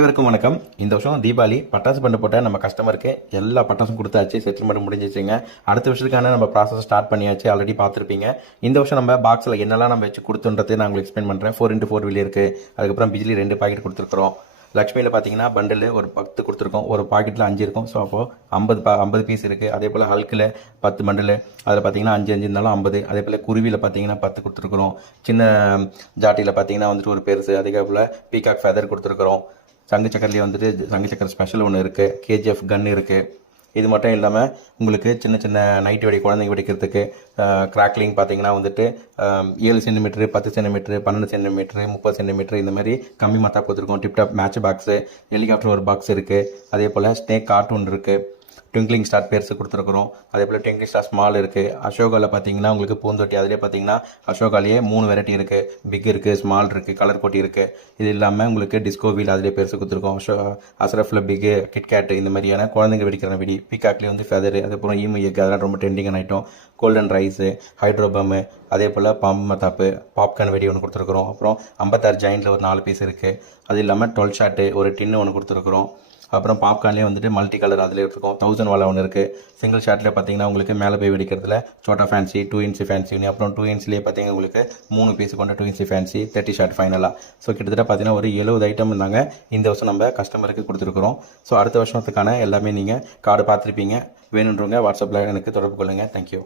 அனைவருக்கும் வணக்கம். இந்த வருஷம் தீபாவளி பட்டாசு பண்ண போட்ட நம்ம கஸ்டமருக்கு எல்லா பட்டாசும் கொடுத்தாச்சு, செட்டில்மெண்ட் முடிஞ்சிச்சுங்க. அடுத்த வருஷத்துக்கான நம்ம ப்ராசஸ் ஸ்டார்ட் பண்ணியாச்சு, ஆல்ரெடி பார்த்துருப்பீங்க. இந்த வருஷம் நம்ம பாக்ஸில் என்னெல்லாம் நம்ம வச்சு கொடுத்துன்றது நான் உங்களுக்கு எக்ஸ்பிளைன் பண்ணுறேன். 4x4 வீல் இருக்குது. அதுக்கப்புறம் பிஜிலி 2 பாக்கெட் கொடுத்துருக்குறோம். லக்ஷ்மியில் பார்த்தீங்கன்னா பண்டில் ஒரு 10 கொடுத்துருக்கோம். ஒரு பாக்கெட்டில் 5 இருக்கும். ஸோ அப்போது 50 பீஸ் இருக்குது. அதே போல் ஹல்கில் 10 பண்டில், அதில் பார்த்தீங்கன்னா 5 இருந்தாலும் 50. அதே போல் குருவியில் பார்த்தீங்கன்னா 10 கொடுத்துருக்குறோம். சின்ன ஜாட்டியில் பார்த்தீங்கன்னா வந்துட்டு ஒரு பெருசு. அதே போல் பீகாக் ஃபெதர் கொடுத்துருக்குறோம். சங்கு சக்கரலேயே வந்துட்டு சங்கு சக்கர ஸ்பெஷல் ஒன்று இருக்குது. கேஜிஎஃப் கன் இருக்குது. இது மட்டும் இல்லாமல் உங்களுக்கு சின்ன சின்ன நைட்டு வெடி குழந்தைங்க வெடிக்கிறதுக்கு கிராக்லிங் பார்த்தீங்கன்னா வந்துட்டு 7 சென்டிமீட்ரு, 10 சென்டிமீட்ரு, 12 சென்டிமீட்ரு, 30 சென்டிமீட்ரு இந்த மாதிரி கம்மி மத்தா கொடுத்துருக்கோம். டிப்டாப் மேட்ச் பாக்ஸு, ஹெலிகாப்டர் ஒரு பாக்ஸ் இருக்குது. அதே போல் ஸ்னேக் கார்ட்டூன் இருக்குது. ட்விங்க்லிங் ஸ்டார் பெருசு கொடுத்துருக்குறோம். அதே போல் ட்விங்க்லிங் ஸ்டார் ஸ்மால் இருக்குது. அசோகாவில் பார்த்தீங்கன்னா உங்களுக்கு பூந்தொட்டி, அதிலே பார்த்தீங்கன்னா அசோகாலேயே 3 வெரைட்டி இருக்குது. பிக் இருக்குது, ஸ்மால் இருக்குது, கலர் கொட்டி இருக்குது. இது இல்லாமல் உங்களுக்கு டிஸ்கோ வீல் அதிலே பெருசு கொடுத்துருக்கோம். அஸ்ரஃபில் பிக்கு, கிட்கேட் இந்த மாதிரியான குழந்தைங்க வெடிக்கிற வெடி. பீகாக்லேயே வந்து ஃபெதரு, அதுக்கப்புறம் ஈமு எக், அதெல்லாம் ரொம்ப ட்ரெண்டிங்கான ஐட்டம். கோல்டன் ரைஸு, ஹைட்ரோபம்மு, அதே போல் பாம்பு மத்தாப்பு, பாப்கார்ன் வெடி ஒன்று கொடுத்துருக்குறோம். அப்புறம் 56 ஜாயிண்டில் ஒரு 4 பீஸ் இருக்குது. அது இல்லாமல் 12 ஷாட்டு ஒரு டின்னு ஒன்று கொடுத்துருக்குறோம். அப்புறம் பாப்கார்ன்லேயே வந்துட்டு மல்டி கலர் அதில் இருக்கும். 1000 வாலா ஒன்று இருக்குது. சிங்கிள் ஷாட்டில் பார்த்தீங்கன்னா உங்களுக்கு மேலே போய் வெடிக்கிறதுல சோட்டா ஃபேன்சி, 2 இன்ச்சு ஃபேன்சி, அப்புறம் 2 இன்ச்லேயே பார்த்தீங்கன்னா உங்களுக்கு 3 பீஸ் கொண்ட 2 இன்ச்சு ஃபேன்சி, 30 ஷாட் ஃபைனலாக. ஸோ கிட்டத்தட்ட பார்த்தீங்கன்னா ஒரு 70 ஐட்டம் இருந்தாங்க இந்த வருஷம் நம்ம கஸ்டமருக்கு கொடுத்துருக்குறோம். ஸோ அடுத்த வருஷத்துக்கான எல்லாமே நீங்கள் கார்டு பார்த்துருப்பீங்க. வேணுன்றவங்க வாட்ஸ்அப்பில் எனக்கு தொடர்பு கொள்ளுங்கள். தேங்க்யூ.